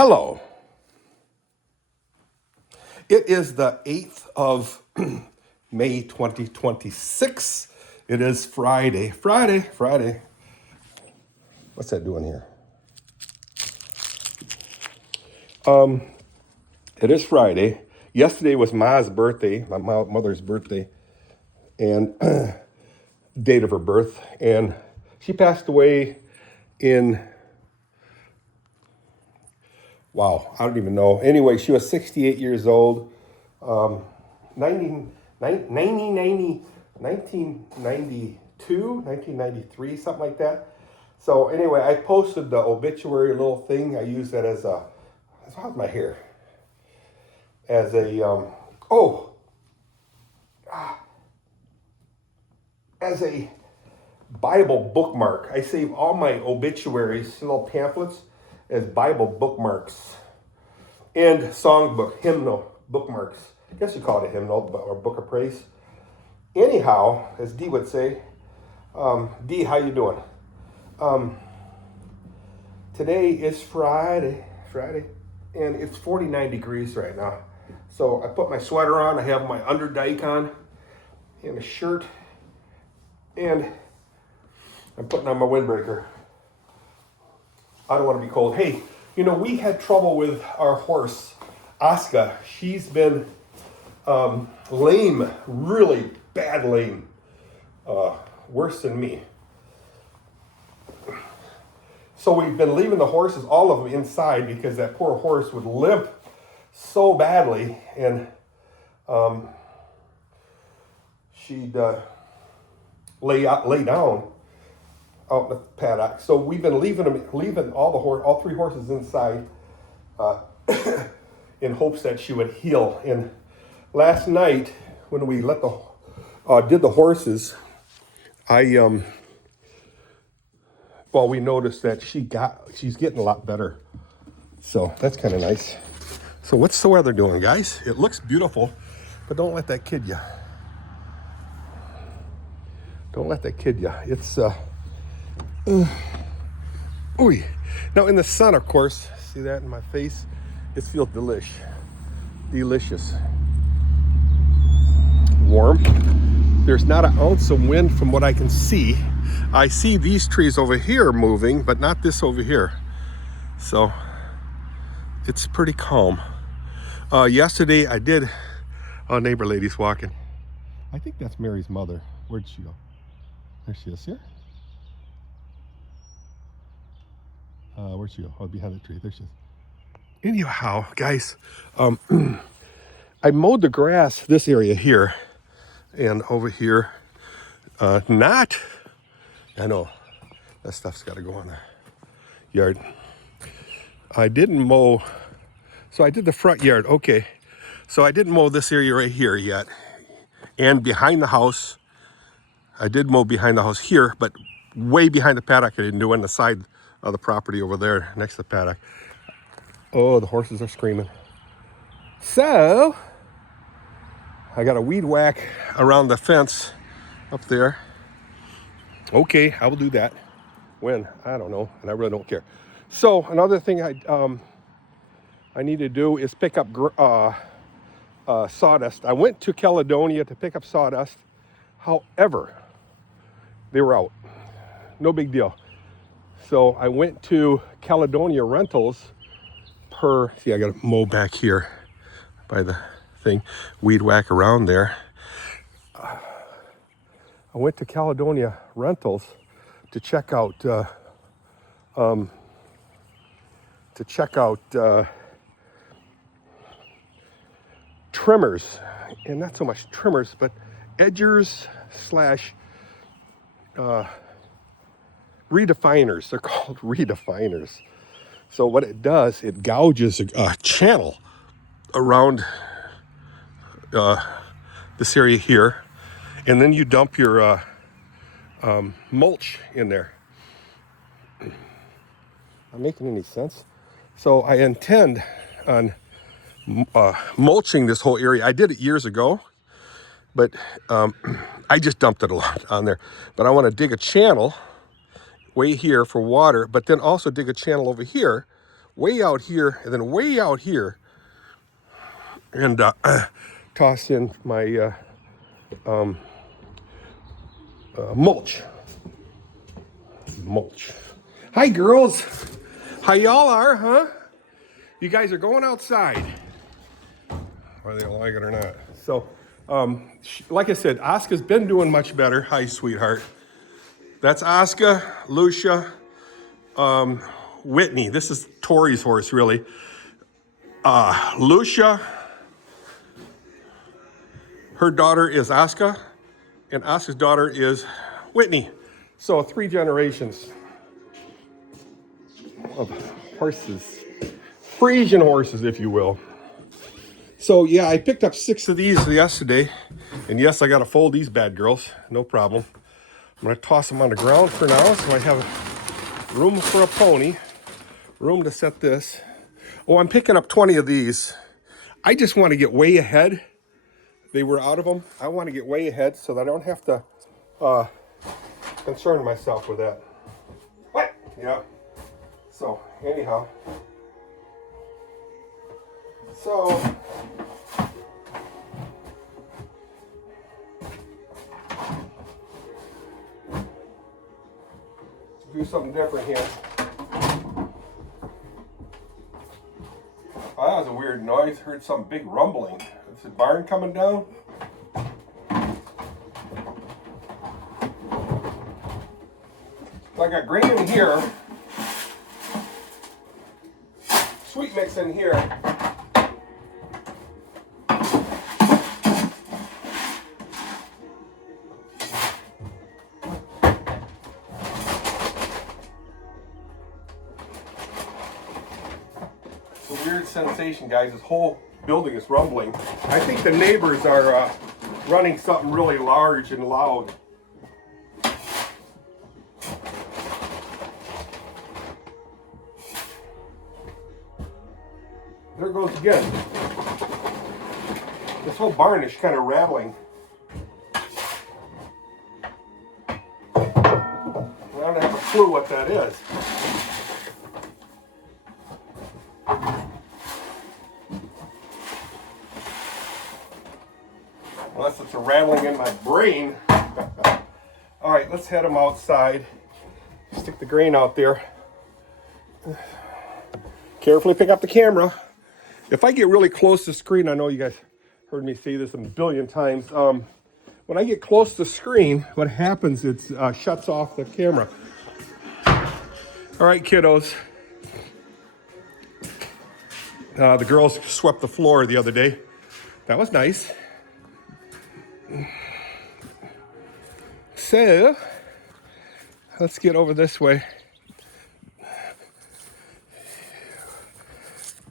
Hello. It is the 8th of May 2026. It is Friday. Friday. What's that doing here? It is Friday. Yesterday was Ma's birthday, my mother's birthday, and date of her birth. And she passed away in, wow, I don't even know. Anyway, she was 68 years old. 1993, something like that. So anyway, I posted the obituary little thing. I use that as a, how's my hair? As a, as a Bible bookmark. I save all my obituaries, little pamphlets, as Bible bookmarks. And songbook, hymnal bookmarks. I guess you call it a hymnal or book of praise. Anyhow, as Dee would say, Dee, how you doing? Today is Friday, and it's 49 degrees right now. So I put my sweater on, I have my underdike on, and a shirt, and I'm putting on my windbreaker. I don't want to be cold. Hey, you know, we had trouble with our horse, Asuka. She's been lame, really bad lame, worse than me. So we've been leaving the horses, all of them, inside because that poor horse would limp so badly, and she'd lay down out in the paddock. So we've been leaving all three horses inside in hopes that she would heal. And last night when we did the horses, we noticed that she's getting a lot better. So that's kind of nice. So what's the weather doing, guys? It looks beautiful, but don't let that kid you. Don't let that kid you. It's ooh. Now in the sun, of course, see that in my face? It feels delicious. Warm. There's not an ounce of wind from what I can see. I see these trees over here moving, but not this over here. So it's pretty calm. Yesterday I did, neighbor lady's walking. I think that's Mary's mother. Where'd she go? There she is, here. Where'd she go? Oh, behind the tree. There she is. Anyhow, guys, I mowed the grass, this area here, and over here. I know, that stuff's got to go on the yard. I didn't mow, so I did the front yard, okay. So I didn't mow this area right here yet. And behind the house, I did mow behind the house here, but way behind the paddock I didn't do, on the side of the property over there next to the paddock. Oh, the horses are screaming. So, I got a weed whack around the fence up there. Okay, I will do that. When? I don't know, and I really don't care. So, another thing I need to do is pick up sawdust. I went to Caledonia to pick up sawdust. However, they were out. No big deal. So I went to Caledonia Rentals see, I got to mow back here by the thing, weed whack around there. I went to Caledonia Rentals to check out trimmers, and not so much trimmers, but edgers / redefiners. They're called redefiners. So what it does, it gouges a channel around this area here, and then you dump your mulch in there. Not making any sense. So I intend on mulching this whole area. I did it years ago, but I just dumped it a lot on there. But I want to dig a channel way here for water, but then also dig a channel over here way out here, and then way out here, and toss in my mulch. Mulch. Hi, girls. How y'all are, huh? You guys are going outside, whether they like it or not. So, like I said, Oscar's been doing much better. Hi, sweetheart. That's Oscar, Lucia, Whitney. This is Tori's horse, really. Lucia, her daughter is Oscar, and Oscar's daughter is Whitney. So 3 generations of horses, Frisian horses, if you will. So yeah, I picked up 6 of these yesterday, and yes, I got to fold these bad girls, no problem. I'm gonna toss them on the ground for now, so I have room for a pony, room to set this. Oh, I'm picking up 20 of these. I just want to get way ahead. They were out of them. I want to get way ahead so that I don't have to concern myself with that. What? Yeah. So anyhow, do something different here. Oh, that was a weird noise. Heard some big rumbling. Is the barn coming down? So I got grain in here. Sweet mix in here. It's a weird sensation, guys. This whole building is rumbling. I think the neighbors are running something really large and loud. There it goes again. This whole barn is kind of rattling. I don't have a clue what that is. Unless it's a rattling in my brain. All right, let's head them outside. Stick the grain out there. Carefully pick up the camera. If I get really close to the screen, I know you guys heard me say this a billion times. When I get close to the screen, what happens, it shuts off the camera. All right, kiddos. The girls swept the floor the other day. That was nice. So, let's get over this way.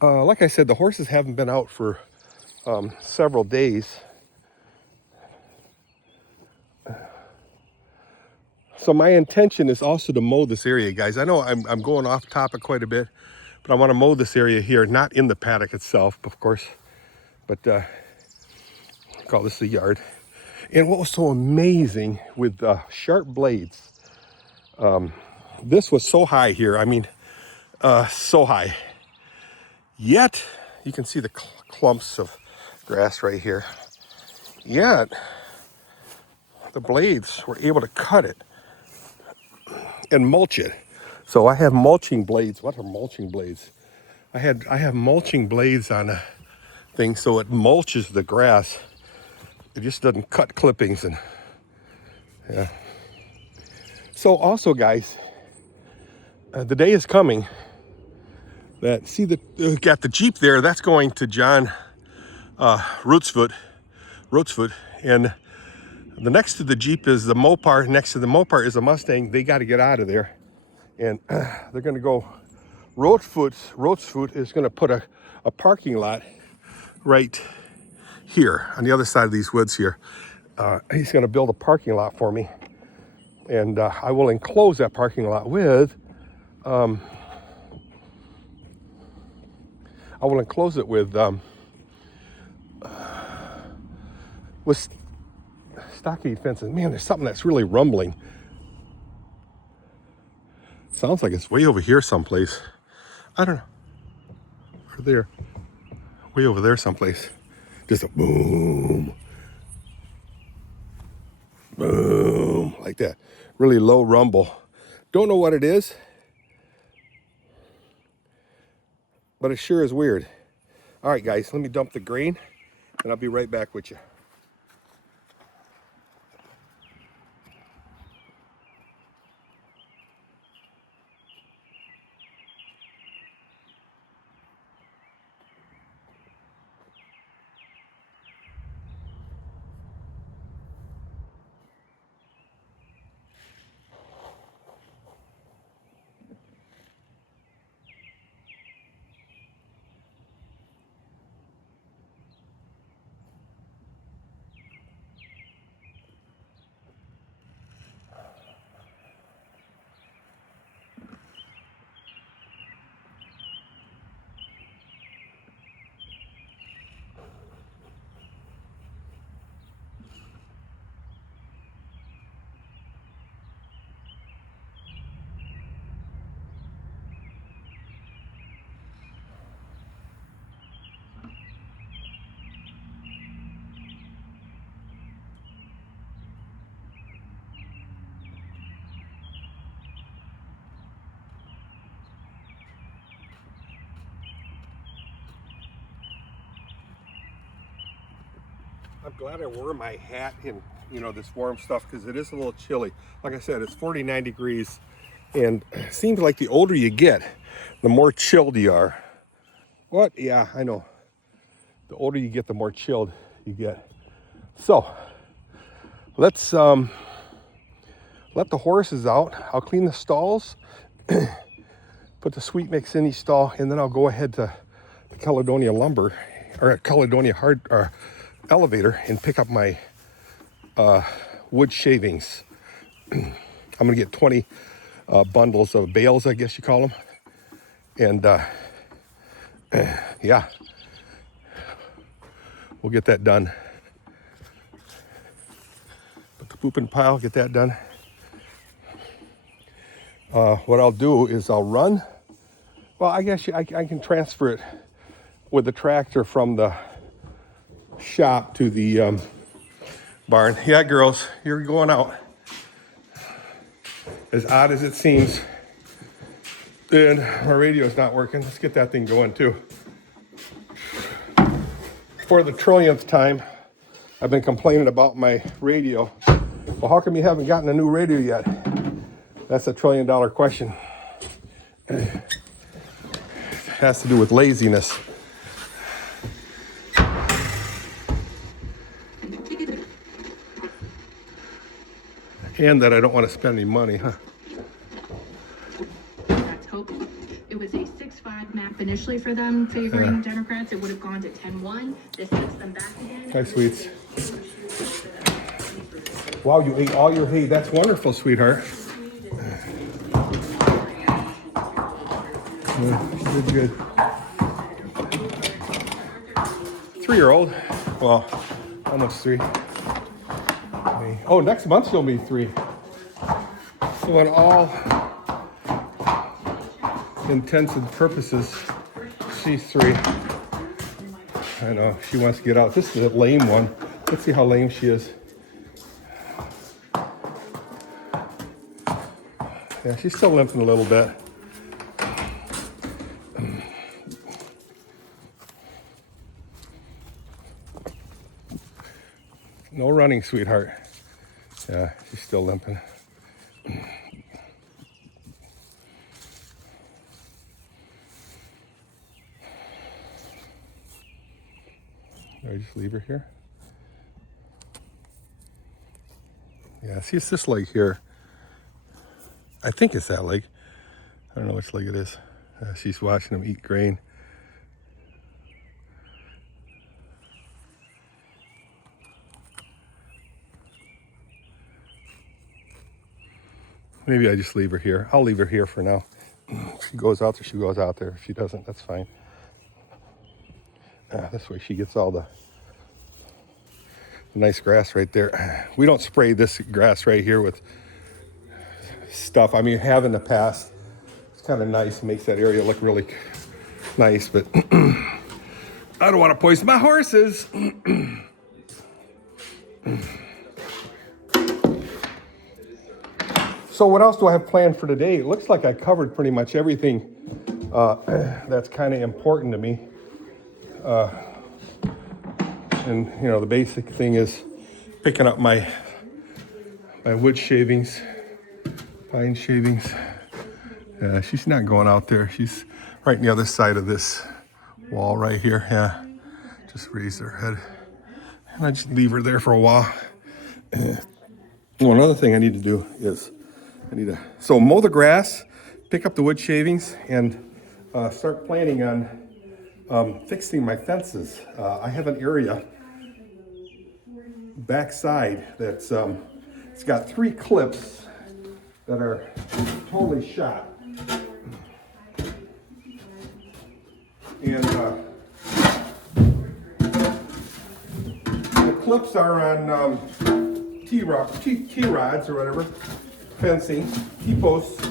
Like I said, the horses haven't been out for several days. So my intention is also to mow this area, guys. I know I'm going off topic quite a bit, but I want to mow this area here, not in the paddock itself, of course, but call this the yard. And what was so amazing with sharp blades, this was so high here. I mean, so high. Yet, you can see the clumps of grass right here. Yet, the blades were able to cut it and mulch it. So I have mulching blades. What are mulching blades? I have mulching blades on a thing so it mulches the grass. It just doesn't cut clippings and yeah. So also, guys, the day is coming that, see, got the Jeep there, that's going to John Rootsfoot, and the next to the Jeep is the Mopar. Next to the Mopar is a Mustang. They got to get out of there, and they're going to go. Rootsfoot is going to put a parking lot right here on the other side of these woods here. He's going to build a parking lot for me, and I will enclose that parking lot with I will enclose it with stockade fences. Man, there's something that's really rumbling. Sounds like it's way over here someplace. I don't know. over there. Way over there someplace. Just a boom. Boom. Like that. Really low rumble. Don't know what it is, but it sure is weird. All right, guys, let me dump the grain, and I'll be right back with you. I'm glad I wore my hat in, this warm stuff, because it is a little chilly. Like I said, it's 49 degrees, and it seems like the older you get, the more chilled you are. What? Yeah, I know. The older you get, the more chilled you get. So, let's let the horses out. I'll clean the stalls, put the sweet mix in each stall, and then I'll go ahead to the Caledonia lumber, or Caledonia elevator, and pick up my wood shavings. I'm gonna get 20 bundles of bales, I guess you call them, and yeah, we'll get that done. Put the poop in the pile, get that done. What I'll do is I'll run. Well, I guess I can transfer it with the tractor from the shop to the barn. Yeah, girls, you're going out. As odd as it seems. And my radio's not working. Let's get that thing going too. For the trillionth time, I've been complaining about my radio. Well, how come you haven't gotten a new radio yet? That's a $1 trillion question. It has to do with laziness. And that I don't want to spend any money, huh? That's hope. It was a 6-5 map initially for them, favoring Democrats. It would have gone to 10-1. This takes them back again. Hi, sweets. Wow, you ate all your hay. That's wonderful, sweetheart. Good, good. 3-year-old. Well, almost 3. Oh, next month she'll be 3. So on all intents and purposes, she's 3. I know, she wants to get out. This is a lame one. Let's see how lame she is. Yeah, she's still limping a little bit. No running, sweetheart. Yeah, she's still limping. Do I just leave her here? Yeah, see, it's this leg here. I think it's that leg. I don't know which leg it is. She's watching him eat grain. Maybe I just leave her here. I'll leave her here for now. If she goes out there, she goes out there. If she doesn't, that's fine. This way she gets all the nice grass right there. We don't spray this grass right here with stuff. I mean, have in the past. It's kind of nice. Makes that area look really nice, but I don't want to poison my horses. So what else do I have planned for today? It looks like I covered pretty much everything that's kind of important to me. And you know, the basic thing is picking up my wood shavings, pine shavings. She's not going out there. She's right on the other side of this wall right here. Yeah, just raise her head. And I just leave her there for a while. Well, another thing I need to do is so mow the grass, pick up the wood shavings, and start planning on fixing my fences. I have an area backside that's it's got 3 clips that are totally shot, and the clips are on T-rods or whatever, fencing, T-posts,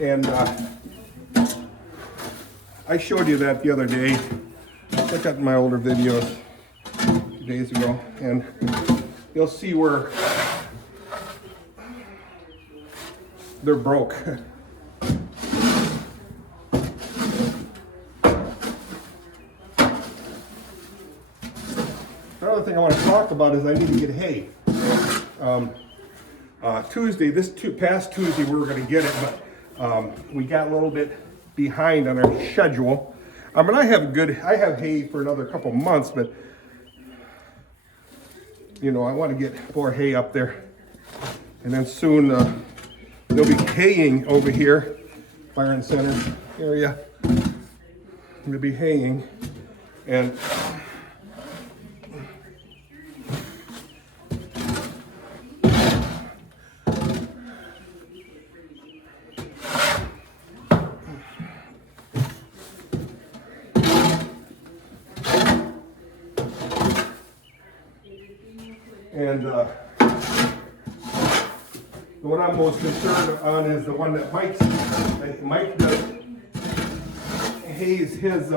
and I showed you that the other day. Look at my older videos a few days ago, and you'll see where they're broke. Another thing I want to talk about is I need to get hay. Tuesday, past Tuesday, we were going to get it, but we got a little bit behind on our schedule. And I have hay for another couple months, but you know, I want to get more hay up there, and then soon they'll be haying over here, Fire and Center area. They'll be haying, and the one I'm most concerned on is the one that Mike does. Hayes his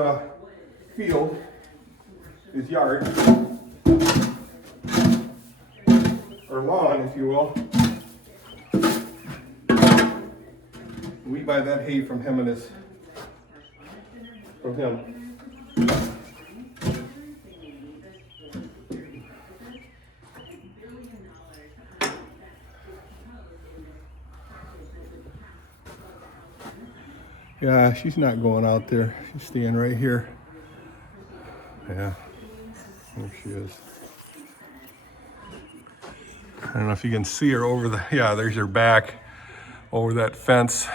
field, his yard, or lawn, if you will. We buy that hay from him and from him. Yeah, she's not going out there. She's staying right here. Yeah, there she is. I don't know if you can see her over the, yeah, there's her back over that fence.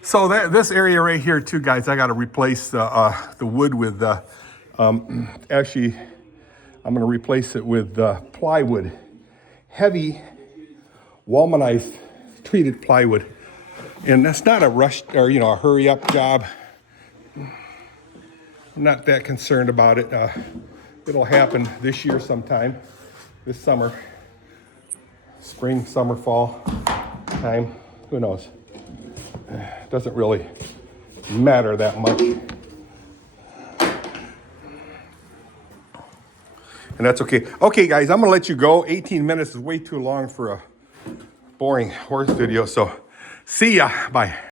So this area right here too, guys, I got to replace the wood with, actually, I'm going to replace it with plywood, heavy Walmanized treated plywood. And that's not a rush or, you know, a hurry up job. I'm not that concerned about it. It'll happen this year sometime, this summer, spring, summer, fall time, who knows? It doesn't really matter that much. And that's okay. Okay, guys, I'm gonna let you go. 18 minutes is way too long for a boring horse video, so see ya, bye.